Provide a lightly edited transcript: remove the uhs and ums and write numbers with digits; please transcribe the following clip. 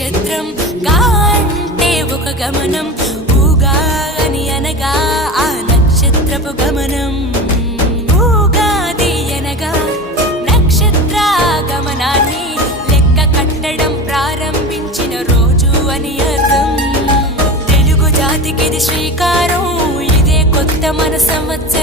నక్షత్రం గా అంటే ఒక గమనం, ఊగా అని అనగా ఆ నక్షత్రపు గమనం. ఊగాది అనగా నక్షత్ర గమనాన్ని లెక్క కట్టడం ప్రారంభించిన రోజు అని అర్థం. తెలుగు జాతికిది శ్రీకారం, ఇదే కొత్త మన సంవత్సరం.